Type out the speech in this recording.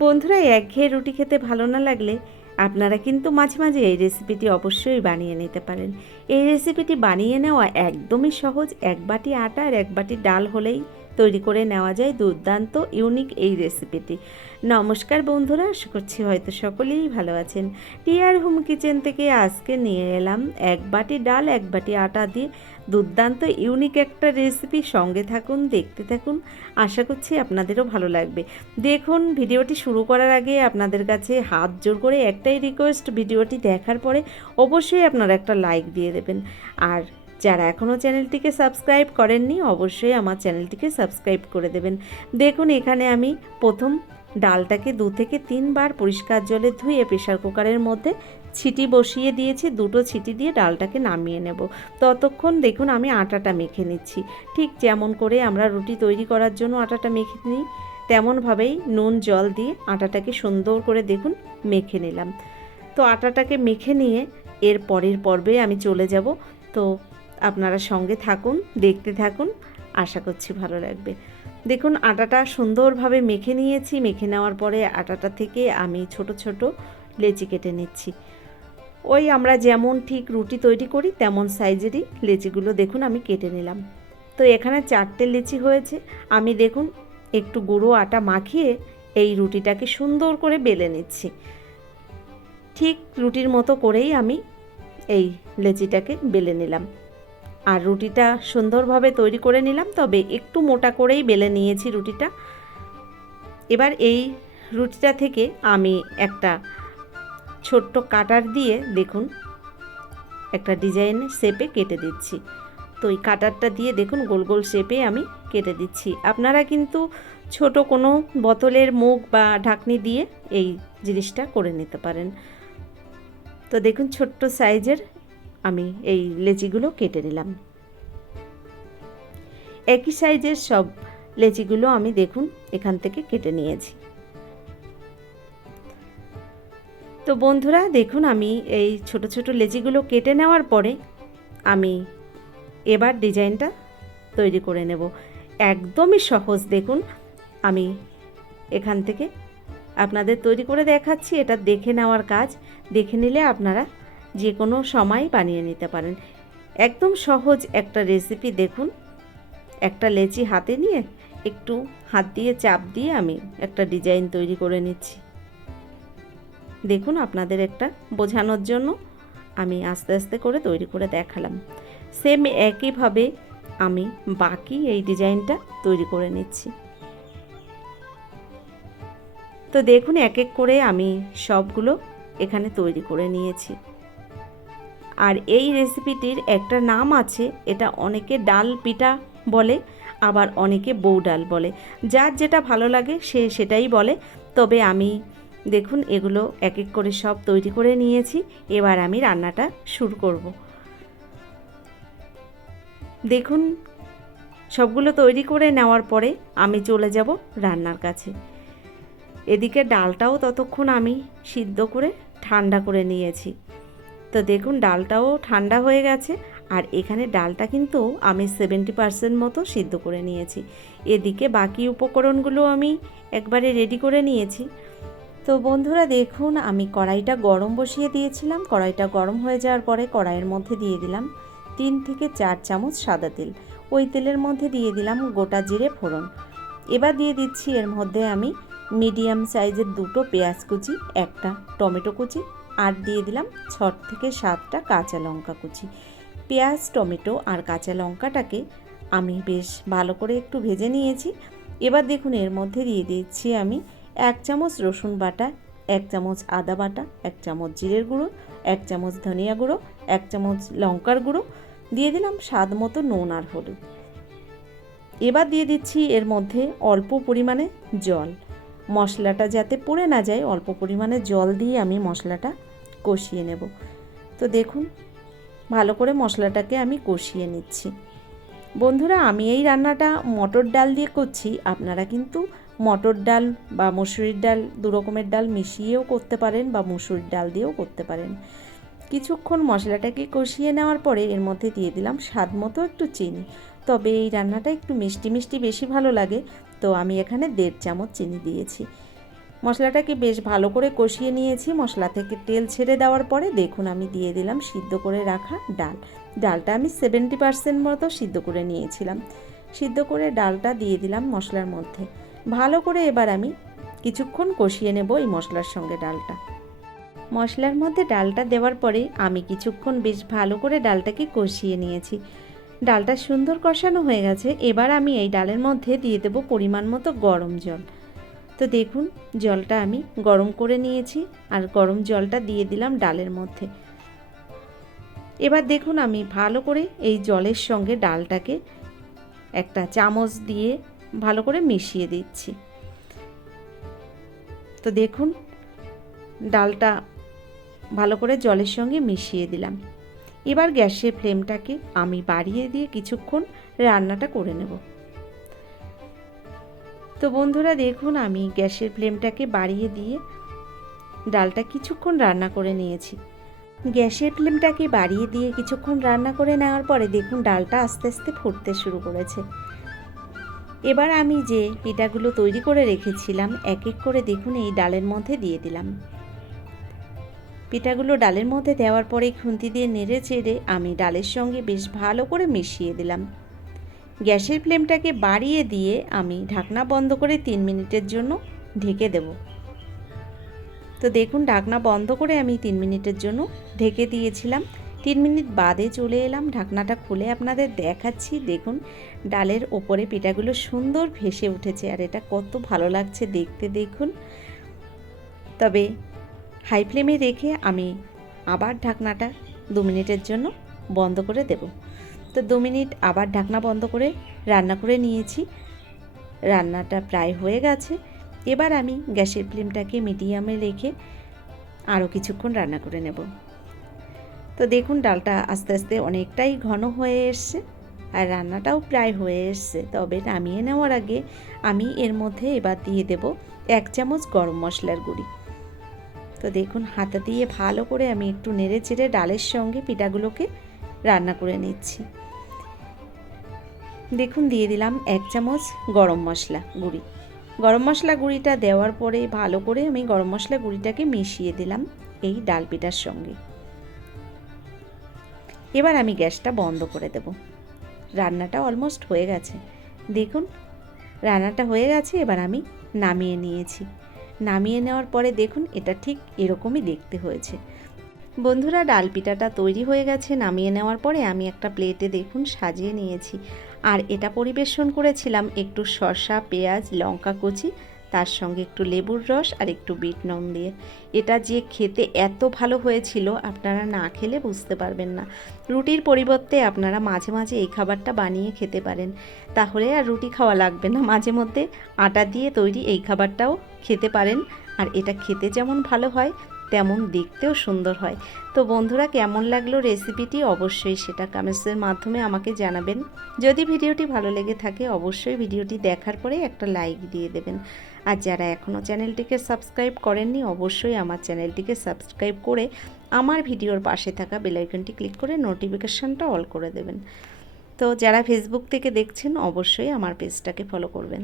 বন্ধুরা, একঘেয়ে রুটি খেতে ভালো না লাগলে আপনারা কিন্তু মাঝে মাঝে এই রেসিপিটি অবশ্যই বানিয়ে নিতে পারেন। এই রেসিপিটি বানিয়ে নেওয়া একদমই সহজ। এক বাটি আটা আর এক বাটি ডাল হলেই তৈরি করে নেওয়া যায় দুর্দান্ত ইউনিক এই রেসিপিটি। নমস্কার বন্ধুরা, আশা করছি হয়তো সকলেই ভালো আছেন। টিয়ার হোম কিচেন থেকে আজকে নিয়ে এলাম এক বাটি ডাল এক বাটি আটা দিয়ে দুর্দান্ত ইউনিক একটা রেসিপি। সঙ্গে থাকুন, দেখতে থাকুন, আশা করছি আপনাদেরও ভালো লাগবে। দেখুন, ভিডিওটি শুরু করার আগে আপনাদের কাছে হাত জোর করে একটাই রিকোয়েস্ট, ভিডিওটি দেখার পরে অবশ্যই আপনারা একটা লাইক দিয়ে দেবেন। আর যারা এখনও চ্যানেলটিকে সাবস্ক্রাইব করেননি অবশ্যই আমার চ্যানেলটিকে সাবস্ক্রাইব করে দেবেন। দেখুন, এখানে আমি প্রথম ডালটাকে 2 থেকে 3 বার পরিষ্কার জলে ধুয়ে প্রেশার কুকারের মধ্যে ছিটি বসিয়ে দিয়েছি। 2টো ছিটি দিয়ে ডালটাকে নামিয়ে নেব। ততক্ষণ দেখুন আমি আটাটা মেখে নিচ্ছি। ঠিক যেমন করে আমরা রুটি তৈরি করার জন্য আটাটা মেখে নিই, তেমনভাবেই নুন জল দিয়ে আটাটাকে সুন্দর করে দেখুন মেখে নিলাম। তো আটাটাকে মেখে নিয়ে এর পরের পর্বে আমি চলে যাব। তো আপনারা সঙ্গে থাকুন, দেখতে থাকুন, আশা করছি ভালো লাগবে। দেখুন, আটাটা সুন্দরভাবে মেখে নিয়েছি। মেখে নেওয়ার পরে আটাটা থেকে আমি ছোট ছোট লেচি কেটে নিচ্ছি। ওই আমরা যেমন ঠিক রুটি তৈরি করি তেমন সাইজেরই লেচিগুলো দেখুন আমি কেটে নিলাম। তো এখানে 4টে লেচি হয়েছে। আমি দেখুন একটু গুঁড়ো আটা মাখিয়ে এই রুটিটাকে সুন্দর করে বেলে নিচ্ছি। ঠিক রুটির মতো করেই আমি এই লেচিটাকে বেলে নিলাম। আর রুটিটা সুন্দরভাবে তৈরি করে নিলাম, তবে একটু মোটা করেই বেলে নিয়েছি রুটিটা। এবার এই রুটিটা থেকে আমি একটা ছোট্ট কাটার দিয়ে দেখুন একটা ডিজাইনের শেপে কেটে দিচ্ছি। তো এই কাটারটা দিয়ে দেখুন গোল গোল শেপে আমি কেটে দিচ্ছি। আপনারা কিন্তু ছোট কোনো বোতলের মুখ বা ঢাকনি দিয়ে এই জিনিসটা করে নিতে পারেন। তো দেখুন ছোট্ট সাইজের আমি এই লেচিগুলো কেটে নিলাম। একই সাইজের সব লেচিগুলো আমি দেখুন এখান থেকে কেটে নিয়েছি। তো বন্ধুরা দেখুন, আমি এই ছোট ছোট লেচিগুলো কেটে নেওয়ার পরে আমি এবার ডিজাইনটা তৈরি করে নেব। একদমই সহজ। দেখুন আমি এখান থেকে আপনাদের তৈরি করে দেখাচ্ছি। এটা দেখে নেওয়ার কাজ, দেখে নিলে আপনারা যে কোনো সময় বানিয়ে নিতে পারেন। একদম সহজ একটা রেসিপি। দেখুন, একটা লেচি হাতে নিয়ে একটু হাত দিয়ে চাপ দিয়ে আমি একটা ডিজাইন তৈরি করে নিচ্ছি। দেখুন, আপনাদের একটা বোঝানোর জন্য আমি আস্তে আস্তে করে তৈরি করে দেখালাম। সেম একইভাবে আমি বাকি এই ডিজাইনটা তৈরি করে নিচ্ছি। তো দেখুন এক এক করে আমি সবগুলো এখানে তৈরি করে নিয়েছি। আর এই রেসিপিটির একটা নাম আছে, এটা অনেকে ডাল পিঠা বলে, আবার অনেকে বউ ডাল বলে। যার যেটা ভালো লাগে সে সেটাই বলে। তবে আমি দেখুন এগুলো এক এক করে সব তৈরি করে নিয়েছি। এবার আমি রান্নাটা শুরু করব। দেখুন সবগুলো তৈরি করে নেওয়ার পরে আমি চলে যাব রান্নার কাছে। এদিকে ডালটাও ততক্ষণ আমি সিদ্ধ করে ঠান্ডা করে নিয়েছি। তো দেখুন ডালটাও ঠান্ডা হয়ে গেছে। আর এখানে ডালটা কিন্তু আমি 70% মতো সিদ্ধ করে নিয়েছি। এদিকে বাকি উপকরণগুলো আমি একবারে রেডি করে নিয়েছি। তো বন্ধুরা দেখুন, আমি কড়াইটা গরম বসিয়ে দিয়েছিলাম। কড়াইটা গরম হয়ে যাওয়ার পরে কড়াইয়ের মধ্যে দিয়ে দিলাম 3 থেকে 4 চামচ সাদা তেল। ওই তেলের মধ্যে দিয়ে দিলাম গোটা জিরে ফোড়ন। এবার দিয়ে দিচ্ছি এর মধ্যে আমি মিডিয়াম সাইজের 2টো পেঁয়াজ কুচি, একটা টমেটো কুচি, আর দিয়ে দিলাম 6 থেকে 7টা কাঁচা লঙ্কা কুচি। পেঁয়াজ, টমেটো আর কাঁচা লঙ্কাটাকে আমি বেশ ভালো করে একটু ভেজে নিয়েছি। এবার দেখুন এর মধ্যে দিয়ে দিচ্ছি আমি 1 চামচ রসুন বাটা, 1 চামচ আদা বাটা, 1 চামচ জিরের গুঁড়ো, 1 চামচ ধনিয়া গুঁড়ো, 1 চামচ লঙ্কার গুঁড়ো, দিয়ে দিলাম স্বাদ মতো নুন আর হলুদ। এবার দিয়ে দিচ্ছি এর মধ্যে অল্প পরিমাণে জল। মশলাটা যাতে পুড়ে না যায় অল্প পরিমাণে জল দিয়ে আমি মশলাটা কষিয়ে নেব। তো দেখুন ভালো করে মশলাটাকে আমি কষিয়ে নিচ্ছি। বন্ধুরা, আমি এই রান্নাটা মটর ডাল দিয়ে করছি। আপনারা কিন্তু মটর ডাল বা মসুরির ডাল, 2 রকমের ডাল মিশিয়েও করতে পারেন বা মসুরির ডাল দিয়েও করতে পারেন। কিছুক্ষণ মশলাটাকে কষিয়ে নেওয়ার পরে এর মধ্যে দিয়ে দিলাম স্বাদ মতো একটু চিনি। তবে এই রান্নাটা একটু মিষ্টি মিষ্টি বেশি ভালো লাগে, তো আমি এখানে 1.5 চামচ চিনি দিয়েছি। মশলাটাকে বেশ ভালো করে কষিয়ে নিয়েছি। মশলা থেকে তেল ছেড়ে দেওয়ার পরে দেখুন আমি দিয়ে দিলাম সিদ্ধ করে রাখা ডাল। ডালটা আমি 70% মতো সিদ্ধ করে নিয়েছিলাম। সিদ্ধ করে ডালটা দিয়ে দিলাম মশলার মধ্যে। ভালো করে এবার আমি কিছুক্ষণ কষিয়ে নেব এই মশলার সঙ্গে ডালটা। মশলার মধ্যে ডালটা দেওয়ার পরে আমি কিছুক্ষণ বেশ ভালো করে ডালটাকে কষিয়ে নিয়েছি। ডালটা সুন্দর কষানো হয়ে গেছে। এবার আমি এই ডালের মধ্যে দিয়ে দেব পরিমাণ মতো গরম জল। তো দেখুন জলটা আমি গরম করে নিয়েছি আর গরম জলটা দিয়ে দিলাম ডালের মধ্যে। এবার দেখুন আমি ভালো করে এই জলের সঙ্গে ডালটাকে একটা চামচ দিয়ে ভালো করে মিশিয়ে দিচ্ছি। তো দেখুন ডালটা ভালো করে জলের সঙ্গে মিশিয়ে দিলাম। এবার গ্যাসের ফ্লেমটাকে আমি বাড়িয়ে দিয়ে কিছুক্ষণ রান্নাটা করে নেব। তো বন্ধুরা দেখুন আমি গ্যাসের ফ্লেমটাকে বাড়িয়ে দিয়ে ডালটা কিছুক্ষণ রান্না করে নিয়েছি। গ্যাসের ফ্লেমটাকে বাড়িয়ে দিয়ে কিছুক্ষণ রান্না করে নেওয়ার পরে দেখুন ডালটা আস্তে আস্তে ফুটতে শুরু করেছে। এবার আমি যে পিঠাগুলো তৈরি করে রেখেছিলাম এক এক করে দেখুন এই ডালের মধ্যে দিয়ে দিলাম। পিঠাগুলো ডালের মধ্যে দেওয়ার পরে খুন্তি দিয়ে নেড়ে চেড়ে আমি ডালের সঙ্গে বেশ ভালো করে মিশিয়ে দিলাম। গ্যাসের ফ্লেমটাকে বাড়িয়ে দিয়ে আমি ঢাকনা বন্ধ করে 3 মিনিটের জন্য ঢেকে দেব। তো দেখুন ঢাকনা বন্ধ করে আমি 3 মিনিটের জন্য ঢেকে দিয়েছিলাম। 3 মিনিট বাদে চলে এলাম, ঢাকনাটা খুলে আপনাদের দেখাচ্ছি। দেখুন ডালের ওপরে পিঠাগুলো সুন্দর ভেসে উঠেছে আর এটা কত ভালো লাগছে দেখতে দেখুন। তবে হাই ফ্লেমে রেখে আমি আবার ঢাকনাটা 2 মিনিটের জন্য বন্ধ করে দেব। তো 2 মিনিট আবার ঢাকনা বন্ধ করে রান্না করে নিয়েছি। রান্নাটা প্রায় হয়ে গেছে। এবার আমি গ্যাসের ফ্লেমটাকে মিডিয়ামে রেখে আরও কিছুক্ষণ রান্না করে নেব। তো দেখুন ডালটা আস্তে আস্তে অনেকটাই ঘন হয়ে এসছে আর রান্নাটাও প্রায় হয়ে এসছে। তবে নামিয়ে নেওয়ার আগে আমি এর মধ্যে এবার দিয়ে দেব 1 চামচ গরম মশলার গুঁড়ি। তো দেখুন হাতা দিয়ে ভালো করে আমি একটু নেড়ে চেড়ে ডালের সঙ্গে পিঠাগুলোকে রান্না করে নিচ্ছি। দেখুন দিয়ে দিলাম 1 চামচ গরম মশলা গুঁড়ি। গরম মশলা গুঁড়িটা দেওয়ার পরে ভালো করে আমি গরম মশলা গুঁড়িটাকে মিশিয়ে দিলাম এই ডাল পিঠার সঙ্গে। এবার আমি গ্যাসটা বন্ধ করে দেব। রান্নাটা অলমোস্ট হয়ে গেছে। দেখুন রান্নাটা হয়ে গেছে। এবার আমি নামিয়ে নিয়েছি। নামিয়ে নেওয়ার পরে দেখুন এটা ঠিক এরকমই দেখতে হয়েছে। বন্ধুরা ডাল পিঠাটা তৈরি হয়ে গেছে। নামিয়ে নেওয়ার পরে আমি একটা প্লেটে দেখুন সাজিয়ে নিয়েছি। আর এটা পরিবেশন করেছিলাম একটু শসা, পেঁয়াজ, লঙ্কা কুচি, তার সঙ্গে একটু লেবুর রস আর একটু বিট নুন দিয়ে। এটা যে খেতে এত ভালো হয়েছিল আপনারা না খেলে বুঝতে পারবেন না। রুটির পরিবর্তে আপনারা মাঝে মাঝে এই খাবারটা বানিয়ে খেতে পারেন, তাহলে আর রুটি খাওয়া লাগবে না। মাঝে মধ্যে আটা দিয়ে তৈরি এই খাবারটাও খেতে পারেন। আর এটা খেতে যেমন ভালো হয় তেমন দেখতেও সুন্দর হয়। তো বন্ধুরা কেমন লাগলো রেসিপিটি অবশ্যই সেটা কমেন্টসের মাধ্যমে আমাকে জানাবেন। যদি ভিডিওটি ভালো লেগে থাকে অবশ্যই ভিডিওটি দেখার পরে একটা লাইক দিয়ে দেবেন। আর যারা এখনও চ্যানেলটিকে সাবস্ক্রাইব করেননি অবশ্যই আমার চ্যানেলটিকে সাবস্ক্রাইব করে আমার ভিডিওর পাশে থাকা বেল আইকনটি ক্লিক করে নোটিফিকেশানটা অল করে দেবেন। তো যারা ফেসবুক থেকে দেখছেন অবশ্যই আমার পেজটাকে ফলো করবেন।